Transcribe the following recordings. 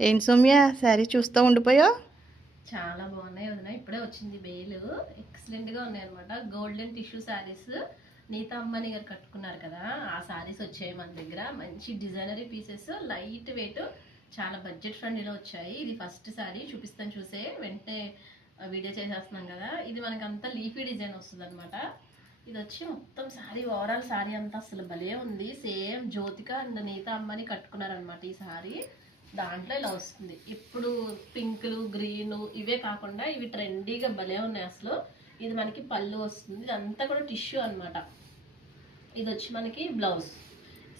ఏంటి సౌమ్య శారీ చూస్తూ ఉండిపోయావు? చాలా బాగున్నాయి వదిన. ఇప్పుడే వచ్చింది బేలు. ఎక్సలెంట్గా ఉన్నాయి అనమాట. గోల్డెన్ టిష్యూ శారీస్ నీతా అంబానీ గారు కట్టుకున్నారు కదా, ఆ శారీస్ వచ్చాయి మన దగ్గర. మంచి డిజైనరీ పీసెస్, లైట్ వెయిట్, చాలా బడ్జెట్ ఫ్రెండ్లీలో వచ్చాయి. ఇది ఫస్ట్ శారీ చూపిస్తాను, చూసే వెంటనే వీడియో చేసేస్తున్నాం కదా. ఇది మనకి అంతా లీఫీ డిజైన్ వస్తుంది అనమాట. ఇది వచ్చి మొత్తం శారీ, ఓవరాల్ శారీ అంతా అసలు భలే ఉంది. సేమ్ జ్యోతిక అండ్ నీతా అంబానీ కట్టుకున్నారనమాట ఈ శారీ. దాంట్లో ఇలా వస్తుంది. ఇప్పుడు పింకులు, గ్రీను ఇవే కాకుండా ఇవి ట్రెండీగా భలే ఉన్నాయి అసలు. ఇది మనకి పళ్ళు వస్తుంది. ఇదంతా కూడా టిష్యూ అనమాట. ఇది వచ్చి మనకి బ్లౌజ్.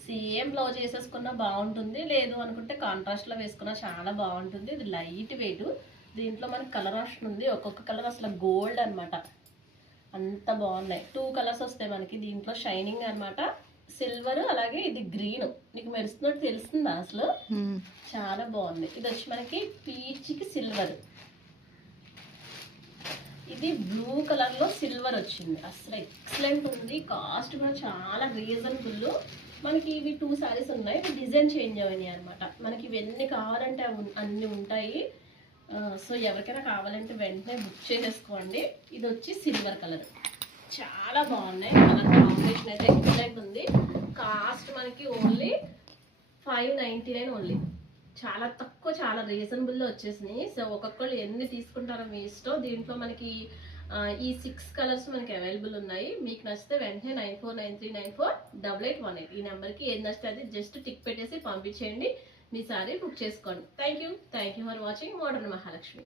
సేమ్ బ్లౌజ్ వేసేసుకున్నా బాగుంటుంది, లేదు అనుకుంటే కాంట్రాస్ట్లో వేసుకున్నా చాలా బాగుంటుంది. ఇది లైట్ వెయిట్. దీంట్లో మనకి కలర్ ఆప్షన్ ఉంది. ఒక్కొక్క కలర్ అసలు గోల్డ్ అనమాట. అంత బాగున్నాయి. 2 కలర్స్ వస్తాయి మనకి దీంట్లో. షైనింగ్ అనమాట, సిల్వర్, అలాగే ఇది గ్రీన్. నీకు మెరుస్తున్నట్టు తెలుస్తుందా అసలు? చాలా బాగుంది. ఇది వచ్చి మనకి పీచ్కి సిల్వర్, ఇది బ్లూ కలర్ లో సిల్వర్ వచ్చింది. అసలు ఎక్సలెంట్ ఉంది. కాస్ట్ కూడా చాలా రీజనబుల్. మనకి ఇవి 2 సారీస్ ఉన్నాయి. డిజైన్ చేంజ్ అయినాయి అనమాట. మనకి ఇవన్నీ కావాలంటే అన్ని ఉంటాయి. సో ఎవరికైనా కావాలంటే వెంటనే బుక్ చేసేసుకోండి. ఇది వచ్చి సిల్వర్ కలర్. చాలా బాగున్నాయి. కలర్ కాంబినేషన్ అయితే ఎక్సలెంట్ ఉంది. కాస్ట్ మనకి ఓన్లీ 599 ఓన్లీ. చాలా తక్కువ, చాలా రీజనబుల్లో వచ్చేసినాయి. సో ఒక్కొక్కళ్ళు ఎన్ని తీసుకుంటారో మీ ఇష్టం. దీంట్లో మనకి ఈ 6 కలర్స్ మనకి అవైలబుల్ ఉన్నాయి. మీకు నచ్చితే వెంటనే 9493948818 ఈ నెంబర్కి ఏది నచ్చితే అది జస్ట్ టిక్ పెట్టేసి పంపించేయండి. మీ సారీ బుక్ చేసుకోండి. Thank you for watching modern Mahalakshmi.